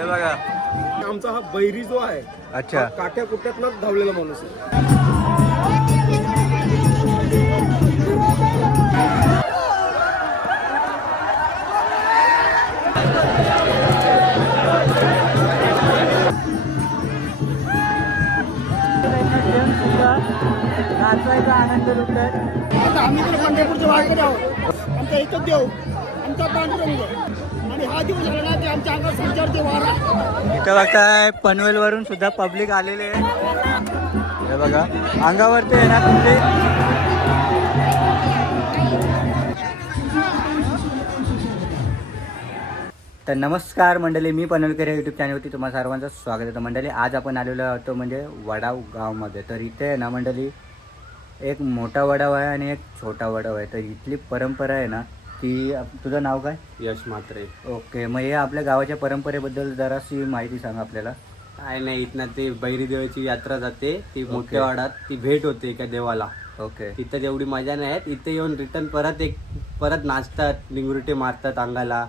हे बघा आमचा हा बैरी जो आहे अच्छा काट्या कुट्यातनच धावलेला माणूस आहे. नाचायचा आनंद लुटतात. आता आम्ही तर पंढरपूरच्या वारकरी आहोत. आमचा एकच देव आमचा पांडुरंग आणि हा दिवस आला ना की आमच्या अंगात संचारते वारा. इथं बघताय पनवेल वरून सुद्धा पब्लिक आलेले आहे. हे बघा अंगावरती आहे ना तुमचे. तर नमस्कार मंडळी, मी पनवेलकर या यूट्यूब चॅनलवरती तुम्हाला सर्वांचं स्वागत आहे. मंडळी आज आपण आलेलो आहोत म्हणजे वडाव गावमध्ये. तर इथे आहे ना मंडळी एक मोठा वडाव आहे आणि एक छोटा वडाव आहे. तर इथली परंपरा आहे ना ती, तुझं नाव काय? यश म्हात्रे. ओके, मग हे आपल्या गावाच्या परंपरेबद्दल जराशी माहिती सांग आपल्याला. काय नाही, इथनं ते बैरी देवाची यात्रा जाते, ती ओके. मोठ्या वाडात ती भेट होते एका देवाला. ओके तिथं एवढी मजा नाही येत. इथे येऊन रिटर्न परत नाचतात, निंगुरटे मारतात अंगाला.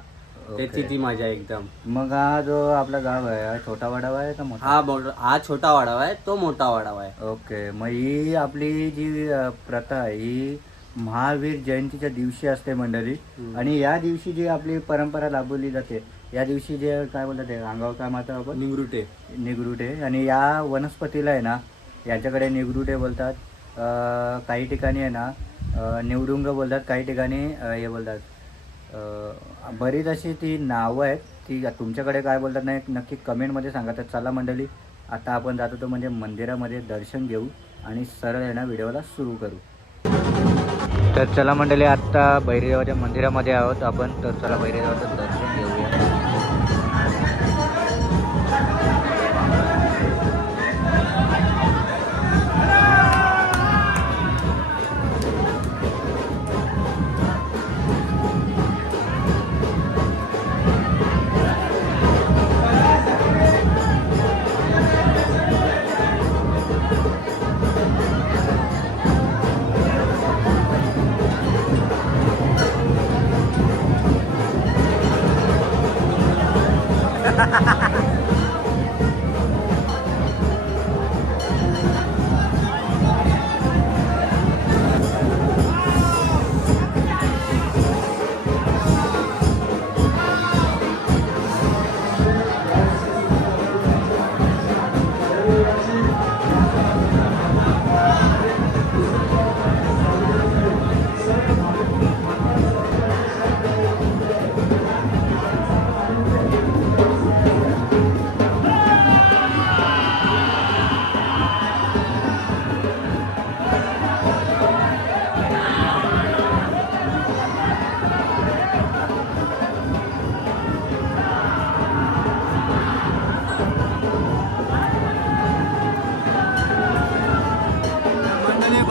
त्याची ती मजा एकदम. मग हा जो आपला गाव आहे हा छोटा वडाव आहे का मोठा? हा छोटा वाडाव आहे, तो मोठा वाडाव आहे. ओके, मग ही आपली जी प्रथा आहे ही महावीर जयंतीच्या दिवशी असते मंडळी. आणि या दिवशी जी आपली परंपरा राबवली जाते, या दिवशी जे काय बोलतात ते अंगावर काय मारतात आपण? निगरुटे. आणि या वनस्पतीला आहे ना यांच्याकडे निगरुटे बोलतात. काही ठिकाणी आहे ना निवडुंग बोलतात, काही ठिकाणी हे बोलतात. बरीच अशी ती नावं आहेत. ती तुमच्याकडे काय बोलतात नाही नक्की कमेंटमध्ये सांगा. तर चला मंडळी, आता आपण जातो तो म्हणजे मंदिरामध्ये दर्शन घेऊ आणि सरळ आहे ना व्हिडिओला सुरू करू. तर चला मंडळी, आत्ता भैरीदेवाच्या मंदिरामध्ये आहोत आपण. तर चला भैरीदेवाचं दर्शन घेऊया.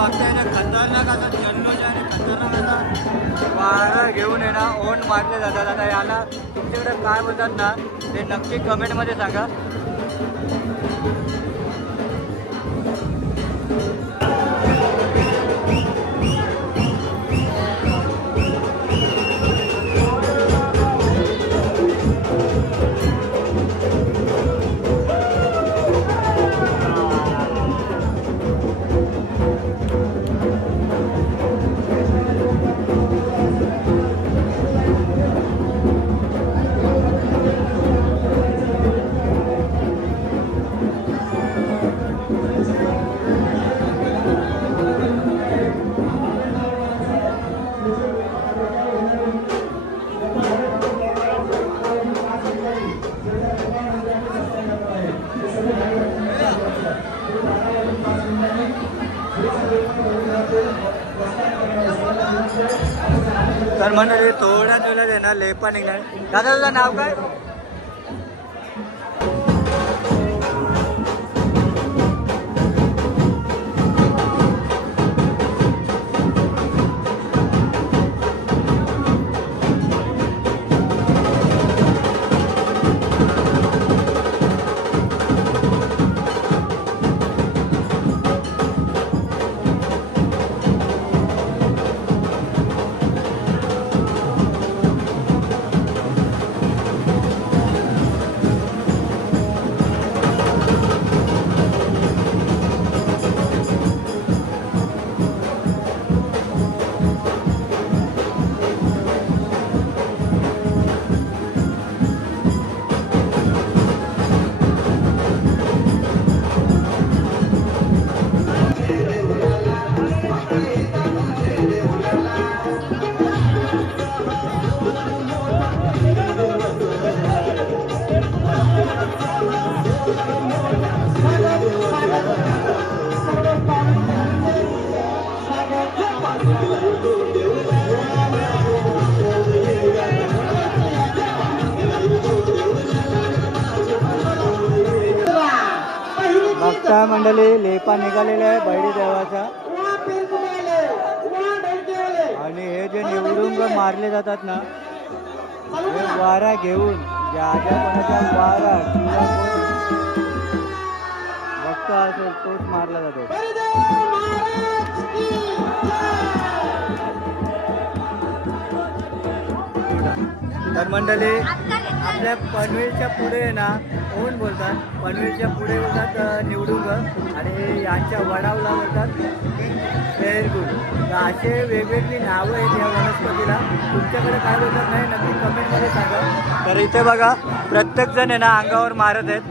बघताय ना खतरनाक असा जल्लोष आणि खतरनाक असा वारं घेऊन आहे ना ओन मारले जातात. आता याला तुमच्याकडे काय बोलतात ना ते नक्की कमेंटमध्ये सांगा. तर मंडळी थोड्याच वेळात आहे ना लेपा निघणार. दादा तुझं नाव काय? बघता मंडळी लेपा निघालेला आहे बैडी देवाचा. आणि हे जे निवडून मारले जातात ना, हे वारा घेऊन ज्या कोणाच्या वारा किंवा बघता असेल तोच मारला जातो. तर मंडळी आपल्या पनवेलच्या पुढे आहे ना ओन बोलतात, पनवेलच्या पुढे बोलतात निवडुंग आणि यांच्या वडावला बोलतात शेरगुड. तर असे वेगवेगळी नावं आहेत या वनस्पतीला. तुमच्याकडे काय बोलतात नाही नक्की कमेंटमध्ये सांगा. तर इथे बघा प्रत्येक जण आहे ना अंगावर मारत आहेत.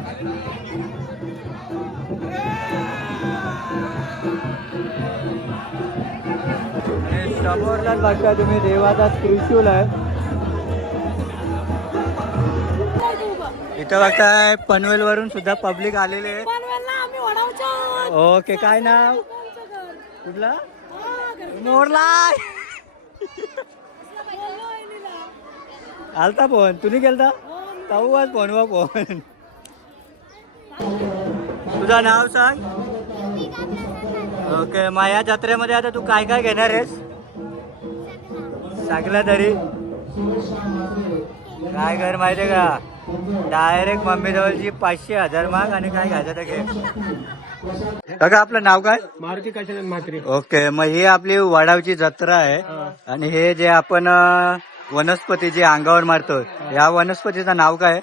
आणि समोरलाच बघता तुम्ही देवाचा त्रिशूल आहे. इथं बघताय पनवेल वरून सुद्धा पब्लिक आलेले आहे. ओके काय नाव कुठला मोरला आलता फोन तुम्ही गेलता तवाच फोन वा फोन. तुझं नाव सांग. ओके मग या जत्रेमध्ये आता तू काय काय घेणार आहेस सगळं तरी काय कर माहितीये का डायरेक्ट मम्मी जवळची 500,000 माग आणि काय घ्यायचं तर घे. काका आपलं नाव काय. मारुती काशीनाथ म्हात्रे. ओके मग ही आपली वडावची जत्रा आहे आणि हे जे आपण वनस्पती जे अंगावर मारतो या वनस्पतीचं नाव काय.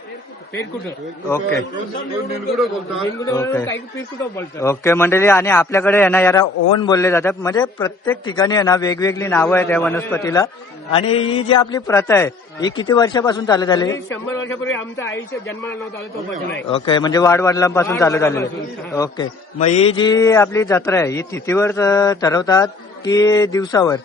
ओके ओके मंडळी आणि आपल्याकडे आहे ना याला ओन बोलले जातात. म्हणजे प्रत्येक ठिकाणी आहे ना वेगवेगळी नावं आहेत या वनस्पतीला. आणि ही जी आपली प्रथा आहे ही किती वर्षापासून चालू झाली. 100 वर्षापूर्वी आमच्या आईच्या जन्माला नव्हतं आलं तोपासून आहे. ओके म्हणजे वाडवडिलांपासून चालू झालेली. ओके मग ही जी आपली जत्रा आहे ही तिथीवर ठरवतात की दिवसावर.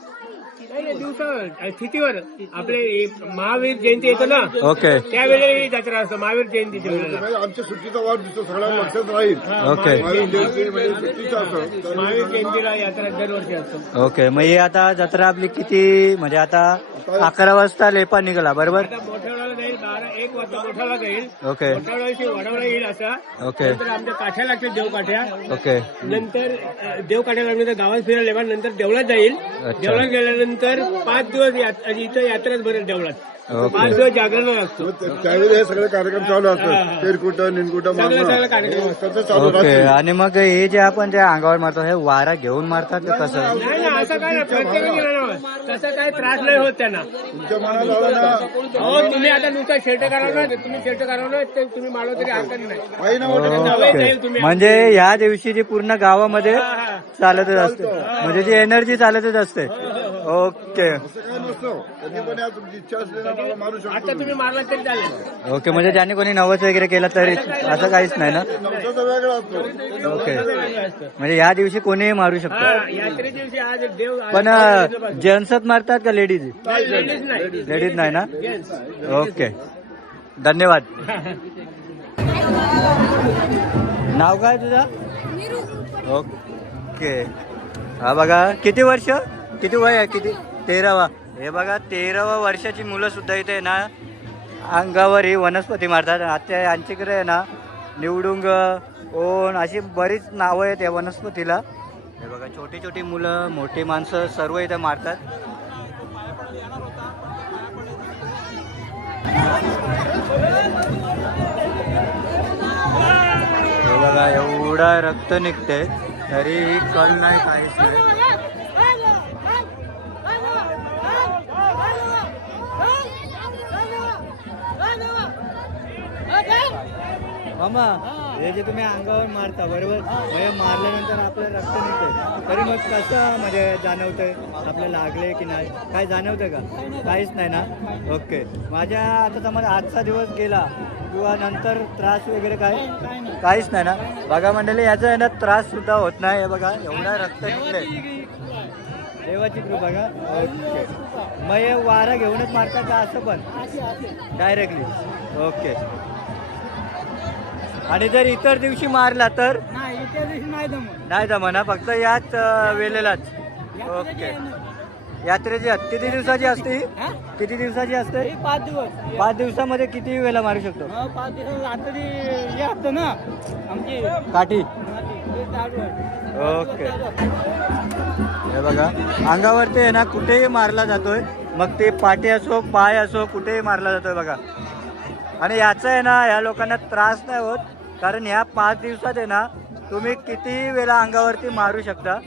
नाही दिवसावर तिथीवर आपले महावीर जयंती येतो ना ओके त्यावेळेला ही जत्रा असतो महावीर जयंतीच्या वेळेला. आमच्या सुट्टीचा वाढ दिसतो सगळ्या लक्षात राहील. ओके महावीर जयंतीला यात्रा दरवर्षी असतो. ओके मग ही आता जत्रा आपली किती म्हणजे आता 11 वाजता लेपा निघाला बरोबर. आता मोठ्याला जाईल 1 वाजता मोठ्याला जाईल. ओके मोठ्याला वडावला येईल असा. ओके नंतर आमच्या काठ्या लागतील देवकाठ्या. ओके नंतर देवकाठ्या लागल्यानंतर गावात फिरायला येणार. नंतर देवळात जाईल. देवळात गेल्यानंतर 5 दिवस इथं यात्राच भरेल देवळात. 5 दिवस जागरण असतो. त्यावेळी हे सगळे कार्यक्रम चालू असतात. तेरकुट निनकुट सगळं कार्यक्रम चालू ओके राहते. आणि मग हे जे आपण जे अंगावर मारतो हे वारा घेऊन मारतात का कसं. नाही ना असं काय नाही. प्रत्येकाने तसं काही त्रास नाही होत त्यांना. तुमच्या मनात आलं ना हो तुम्ही आता नुसतं शेट करावं ना तुम्ही शेट करावं ना ते तुम्ही मारलं तरी हरकत नाही. काही ना मोठं जावई ओके जाईल तुम्ही. म्हणजे ह्या दिवशी जी पूर्ण गावामध्ये चालतच असते म्हणजे जी एनर्जी चालतच असते. ओके असं काय नसतं. कधी पण या तुमची इच्छा असली ना मला मारू आता शकतो. तुम्ही मारला तरी चालेल. ओके म्हणजे ज्याने कोणी नवस वगैरे केला तरी असं काहीच नाही ना. नवसाचा वेगळा असतो. ओके म्हणजे या दिवशी कोणीही मारू शकतो. यात्रे दिवशी आज देव पण जेंट्सच मारतात का लेडीज. लेडीज नाही. लेडीज नाही ना. जेंट्स. ओके धन्यवाद. नाव काय तुझं. ओके हा बघा किती वर्ष किती वय आहे किती 13वा. हे बघा 13वा वर्षाची मुलं सुद्धा इथे ना अंगावर ही वनस्पती मारतात. आता यांच्याकडे आहे ना निवडुंग ओण अशी बरीच नावं आहेत या वनस्पतीला. हे बघा छोटी छोटी मुलं मोठी माणसं सर्व इथे मारतात. हे बघा एवढा रक्त निघते तरी कळ नाही काहीच नाही. मामा हे जे तुम्ही अंगावर मारता बरोबर म्हणजे मारल्यानंतर आपलं रक्त निघतंय तरी मग कसं म्हणजे जाणवतंय आपल्याला लागले की नाही काय जाणवतंय का काहीच नाही ना. ओके माझ्या आता समज आजचा दिवस गेला किंवा नंतर त्रास वगैरे काय काहीच नाही ना. बघा मंडळी याचा आहे ना त्रास सुद्धा होत नाही. हे बघा एवढा रक्त निघले देवाची कृपा का. ओके मग हे वारा घेऊनच मारतात का असं पण डायरेक्टली. ओके आणि जर इतर दिवशी मारला तर नाही इतर दिवशी नाही जमत. नाही जमाना, फक्त याच वेळेलाच. ओके. यात्रेची किती दिवसाची असते ही? हा? किती दिवसाची असते? हे 5 दिवस 5 दिवसामध्ये किती वेळेला मारू शकतो? 5 दिवस आता ती हे असतं ना आमची काठी. ते चालू आहे. ओके. हे बघा अंगावरती आहे ना कुठेही मारला जातोय, मग ते पाठी असो पाय असो कुठेही मारला जातोय बघा. आणि याचा आहे ना ह्या लोकांना त्रास नाही होत, कारण ह्या 5 दिवसात आहे ना तुम्ही किती वेळा अंगावरती मारू शकता.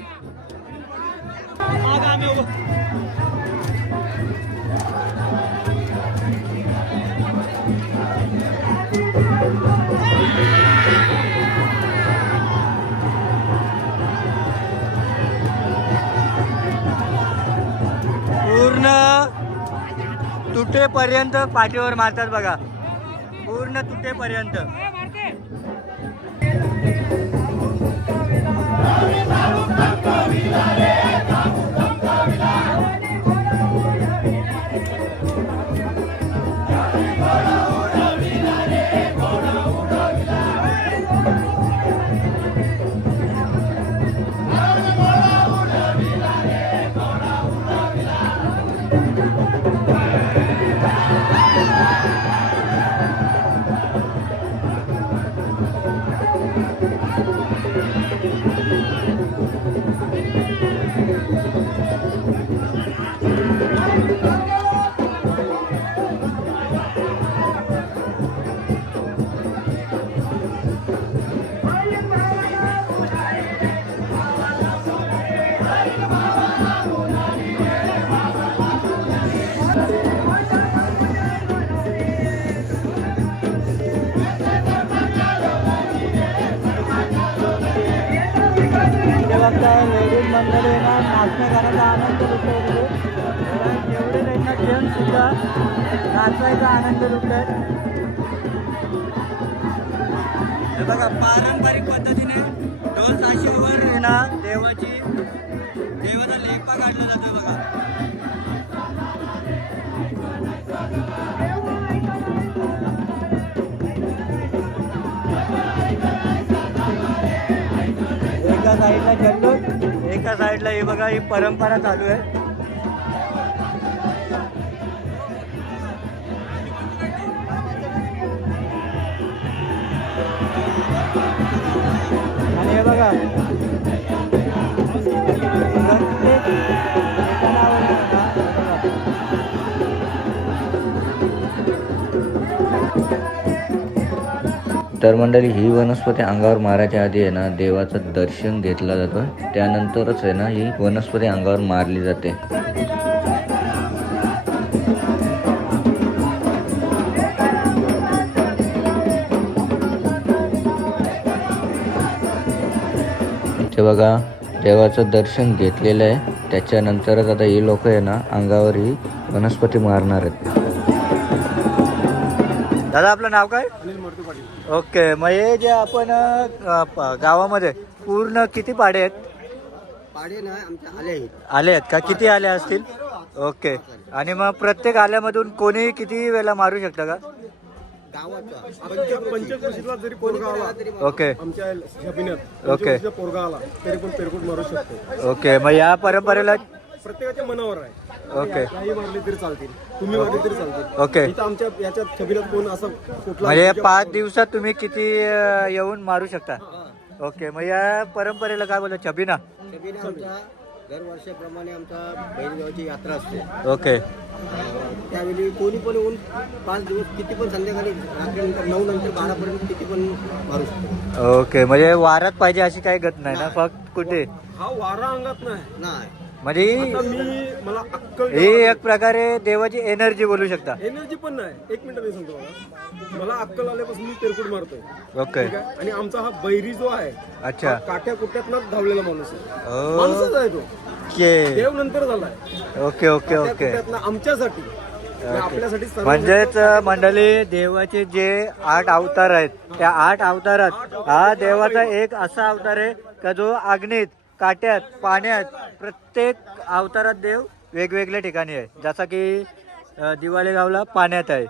पूर्ण तुटेपर्यंत पाठीवर मारतात बघा, पूर्ण तुटेपर्यंत. लेडीज मंडळी ना नाचण्या गाण्याचा आनंद लुटत जेवढे त्यांना जेवण सुद्धा नाचायचा आनंद लुटत. हे बघा पारंपरिक पद्धतीने ढोल ताशेवर आहे ना देवाचा लेखा काढला जातो बघा. एका साईडला जल्लोष, एका साईडला हे बघा ही परंपरा चालू आहे. आणि हे बघा तर मंडळी ही वनस्पती अंगावर मारायच्या आधी आहे ना देवाचं दर्शन घेतलं जातं, त्यानंतरच आहे ना ही वनस्पती अंगावर मारली जाते. ते बघा देवाचं दर्शन घेतलेलं आहे, त्याच्यानंतरच आता ही लोक आहे ना अंगावर ही वनस्पती मारणार आहेत. दादा आपलं नाव काय? ओके. मग हे जे आपण गावामध्ये पूर्ण किती पाडे आहेत? पाडे ना आमच्या आले आहेत का? किती आले असतील? ओके. आणि मग प्रत्येक आल्यामधून कोणी किती वेळेला मारू शकता का? पंचकृषीतला जरी पोरगा आला ओके आमच्या अभिनयात ओके पोरगा आला तरी पण पेरकुट मारू शकतो. ओके. मग या परंपरेला प्रत्येकाच्या मनावर आहे. ओके काही मारले तरी चालतील, तुम्ही मारले तरी चालतील. ओके. इथं आमच्या याच्यात छबिनात कोण असं कुठला म्हणजे 5 दिवसात तुम्ही किती येऊन मारू शकता? ओके. मग या परंपरेला काय बोलतात? छबिना. आमच्या दरवर्षाप्रमाणे आमच्या बैलगावची यात्रा असते. ओके. त्यावेळी कोणी पण येऊन 5 दिवस किती पण संध्याकाळी रात्रीनंतर 9 नंतर 12 पर्यंत किती पण मारू शकतो. ओके. म्हणजे वारात पाहिजे अशी काही गत नाही ना, फक्त कुठे हा वारा अंगात नाही. म्हणजे आता मला अक्कल ही एक प्रकारे देवाची एनर्जी बोलू शकता. एनर्जी पण नाही. 1 मिनिट मी सांगतो मला अक्कल आल्यापासून मी पेरकुट मारतोय. ओके. ठीक आहे. आणि आमचा हा बैरी जो आहे अच्छा. हा काट्या कुट्यातनच धावलेला माणूस आहे. ओ. माणूसच आहे तो. ओके देव नंतर झालाय. Okay okay okay. कुट्यातनं आमच्यासाठी आपल्यासाठी सर्व म्हणजेच मंडळी देवाचे जे 8 अवतार आहेत, त्या 8 अवतारात हा देवाचा एक असा अवतार आहे का जो अग्नीत, काट्यात, पाण्यात, प्रत्येक अवतारात देव वेगवेगळ्या ठिकाणी आहे. जसा की दिवाळे गावला पाण्यात आहे.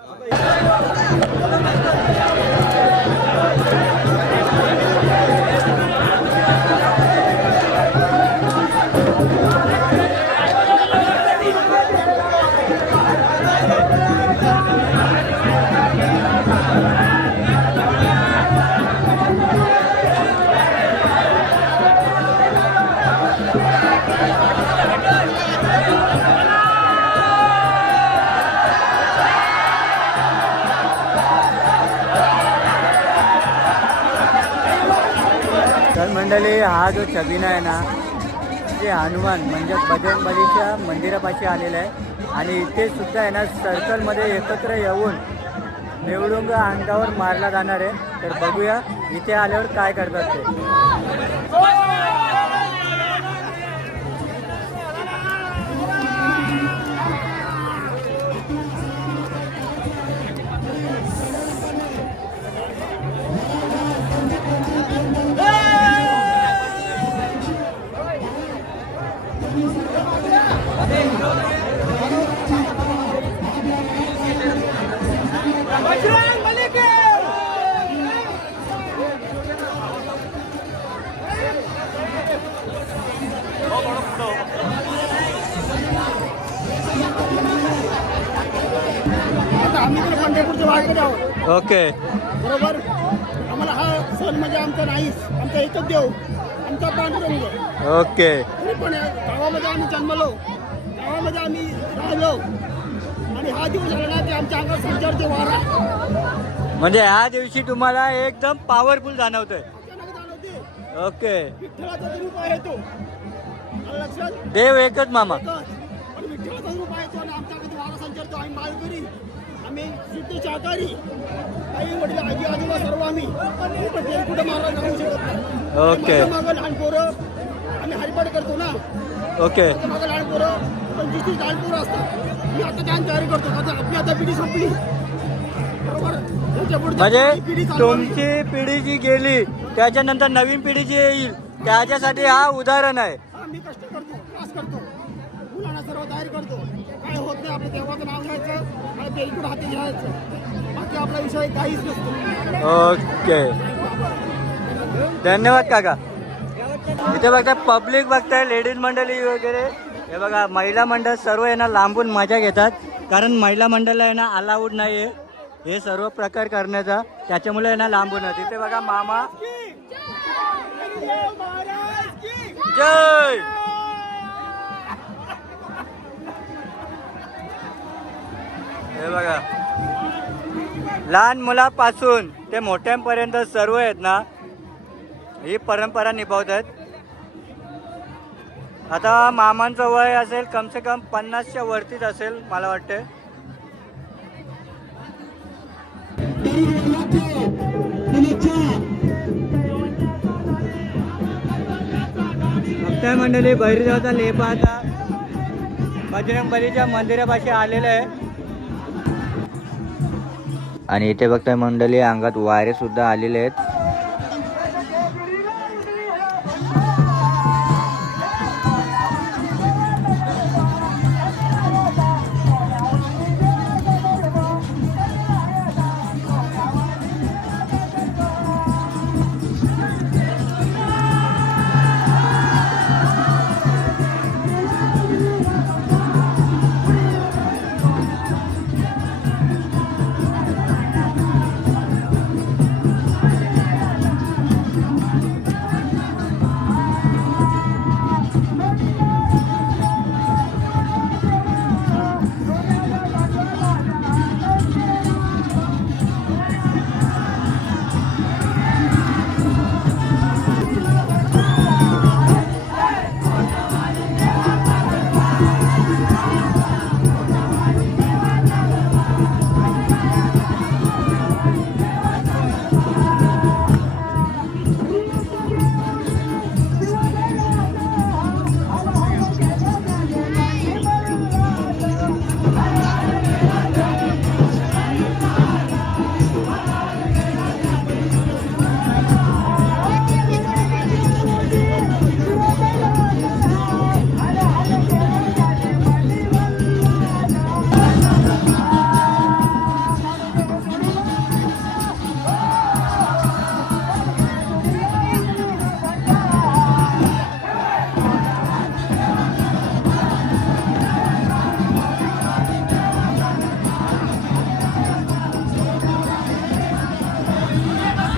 मंडळी, हा जो छबिना आहे ना, ते हनुमान म्हणजे बजरंगबलीच्या मंदिरापाशी आलेला आहे आणि इथे सुद्धा आहे ना सर्कलमध्ये एकत्र येऊन निवडुंग अंगावर मारला जाणार आहे. तर बघूया इथे आल्यावर काय करतात ते. आता आम्ही तर पंढरपूरच्या वारकरी आहोत, ओके बरोबर. आम्हाला हा सण म्हणजे आमचा नाहीच, आमचा एकच देव, आमचा पांडुरंग. ओके. तरी पण गावामध्ये आम्ही जन्मलो, गावामध्ये आम्ही राहिलो आणि हा दिवस झाला ना की आमच्या अंगात संचारते वारा म्हणजे ह्या दिवशी तुम्हाला एकदम पॉवरफुल जाणवतंय. अचानक जाणवते. ओके. विठ्ठलाचा रूप आहे तो, आलं लक्षात. देव एकच मामा. पण विठ्ठलाचा रूप आहे तो आणि आमच्या अंगात वारा संचारतो. आम्ही मालकरी, आम्ही शुद्ध शाकाहारी, आई वडील आजी आजोबा सर्व आम्ही कुठे महाराज राहू शकत नाही. ओके. मागं लहान पोरं आम्ही हरिपाठ करतो ना, ओके. मागं लहान पोरं 25-30 लहान पोरं असतात. मी आता त्याची तयारी करतो. आता आपली आता पिढी संपली, बरोबर. त्याच्या पुढची म्हणजे पिढी चालवली. तुमची पिढी जी गेली त्याच्यानंतर नवीन पिढी जी येईल त्याच्यासाठी हा उदाहरण आहे. आम्ही कष्ट करतो, त्रास करतो, मुलांना सर्व तयारी करतो. काय होत नाही, आपलं देवाचं नाव घ्यायचं आणि बेलकुड हाती घ्यायचं, बाकी आपला विषय काहीच नसतो. ओके. धन्यवाद काका. इथे बघता पब्लिक बघताय, लेडीज मंडळी वगैरे. हे बघा महिला मंडळ सर्व आहे ना लांबून मजा घेतात, कारण महिला मंडळाला आहे ना अलाउड नाही आहे हे सर्व प्रकार करण्याचा, त्याच्यामुळे आहे ना लांबूनच. इथे बघा मामा जय. हे बघा लहान मुलापासून ते मोठ्यांपर्यंत सर्व आहेत ना ही परंपरा निभावत आहेत. आता मामांचं वय असेल कम से कम 50च्या वरतीच असेल मला वाटते. भक्ताय मंडळी, भैरदेवाचा लेपा आता बजरंगबलीच्या मंदिरापाशी आलेलं आहे. आणि इथे बघताय मंडळी अंगात वारे सुद्धा आलेले आहेत.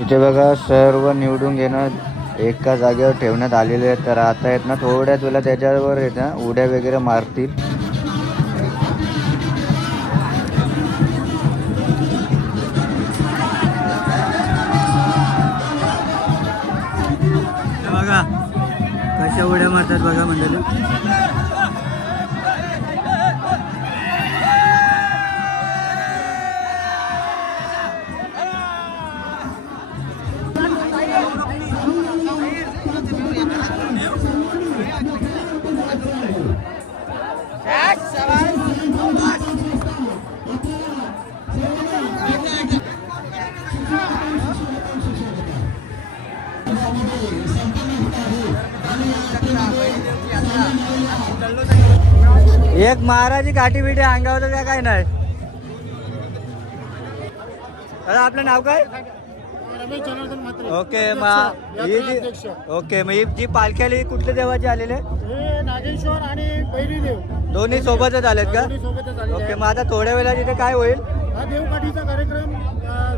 इथे बघा सर्व निवडून घेणं एका जागेवर ठेवण्यात आलेले आहेत. तर आता आहेत ना थोड्याच वेळा त्याच्यावर आहेत ना उड्या वगैरे मारतील. उड्या मारतात बघा मंडळी. एक महाराजी काठी बिठी अंगावर तर काय नाही. दादा आपलं नाव काय? रमेश जनार्दन म्हात्रे. ओके ही जी ओके मग ही जी पालखी आली कुठल्या देवाची आलेले? हे नागेश्वर आणि बैरीदेव दोन्ही सोबतच आलेत का? सोबतच आलेले ओके आहे. मग आता थोड्या वेळा तिथे काय होईल? हा देवकाठीचा कार्यक्रम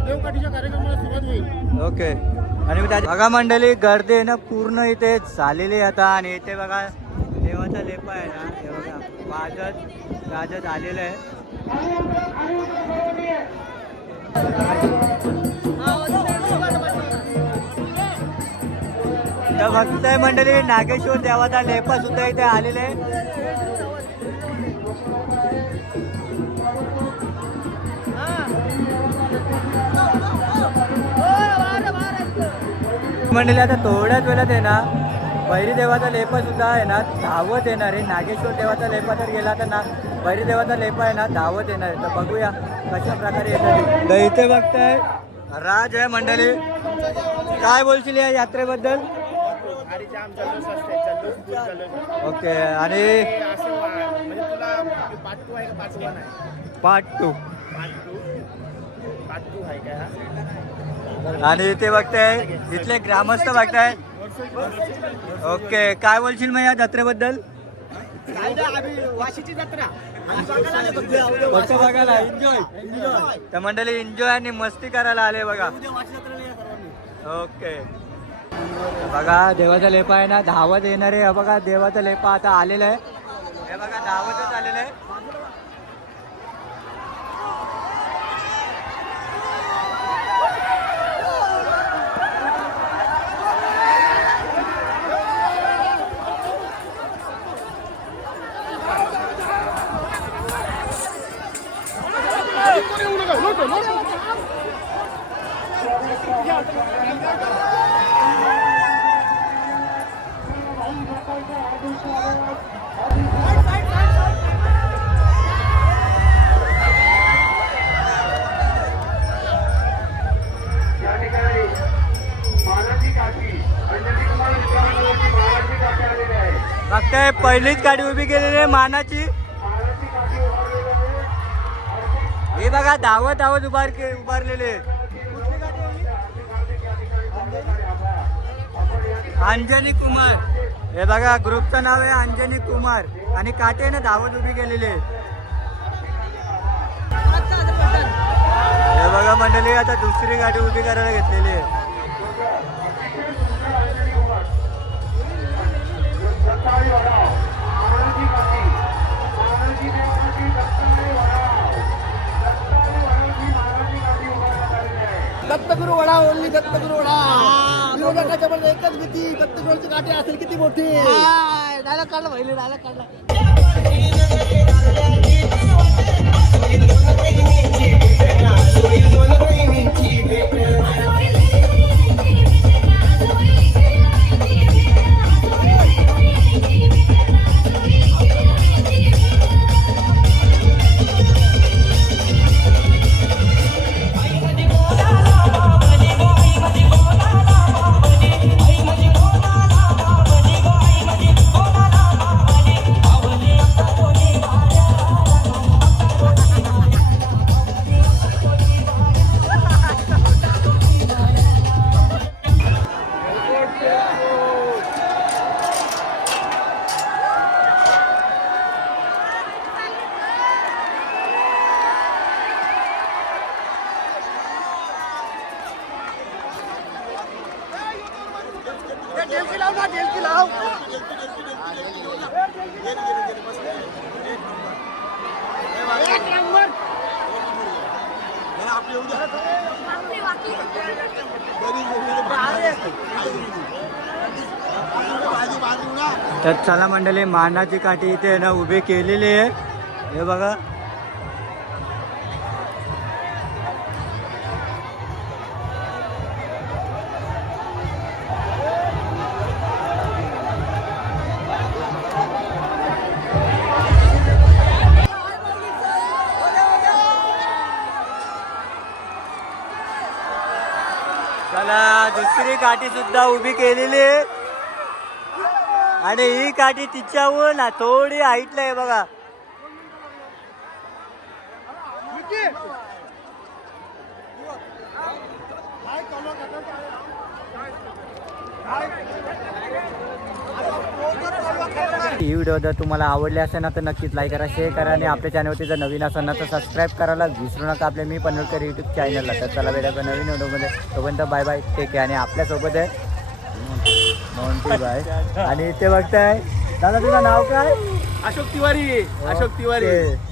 देवकाठीच्या कार्यक्रमाला सुरुवात होईल. ओके आणि मग बघा मंडळी गर्दी आहे ना पूर्ण इथे झालेली आहे आता. आणि इथे बघा देवाचा लेपा आहे ना, हे बघा वाजत गाजत आलेलं आहे. तर बघताय मंडळी नागेश्वर देवाचा लेपा सुद्धा इथे आलेला आहे. मंडळी आता थोड्याच वेळात आहे ना बैरी देवाचा लेपा सुद्धा आहे ना धावत येणार आहे. नागेश्वर देवाचा लेपा तर गेला तर ना बैरी देवाचा लेपा आहे ना धावत येणार आहे. तर बघूया कशा प्रकारे येतात. तर इथे बघताय राज आहे मंडळी. काय बोलशील या यात्रेबद्दल? ओके आणि पार्ट टू आणि ते बघताय इथले ग्रामस्थ बघताय. ओके काय बोलशील मग या जत्रेबद्दल? वाशीची जत्रा बघायला एन्जॉय. तर मंडळी एन्जॉय आणि मस्ती करायला आले बघा. ओके बघा देवाचा लेपा आहे ना धावत येणार आहे. बघा देवाचा लेपा आता आलेला आहे. हे बघा धावतच आलेलं आहे. बघताय पहिलीच गाडी उभी केलेली आहे मानाची. हे बघा धावत धावत उभारलेले. अंजनी कुमार. हे बघा ग्रुपचं नाव आहे अंजनी कुमार आणि काटेने धावत उभी केलेली आहे. हे बघा मंडळी आता दुसरी गाडी उभी करायला घेतलेली आहे. दत्तगुरु वडा ओनली दत्तगुरु वडा. विरोधकाच्या मध्ये एकच भीती दत्तगुरूची काठी असेल किती मोठी. डायलॉग काढला पहिले डायलॉग काढला. तर चला मंडळी, मानाची काठी इथे ना उभी केलेली आहे, हे बघा. चला, दुसरी काठी सुद्धा उभी केलेली आहे आणि ही काठी तिच्याहून थोडी हाईटला आहे बघा. ही व्हिडिओ जर तुम्हाला आवडली असेल ना तर नक्कीच लाईक करा, शेअर करा आणि आपल्या चॅनलवरती जर नवीन असेल ना तर सबस्क्राईब करायला विसरू नका आपल्या मी पनवेलकर यूट्यूब चॅनलला. तर चला भेटा नवीन व्हिडिओमध्ये, तोपर्यंत बाय बाय, टेक केअर. आणि आपल्यासोबत आहे मोंटी बाय आणि ते बघताय दादा, तुझं नाव काय? अशोक तिवारी. ओके.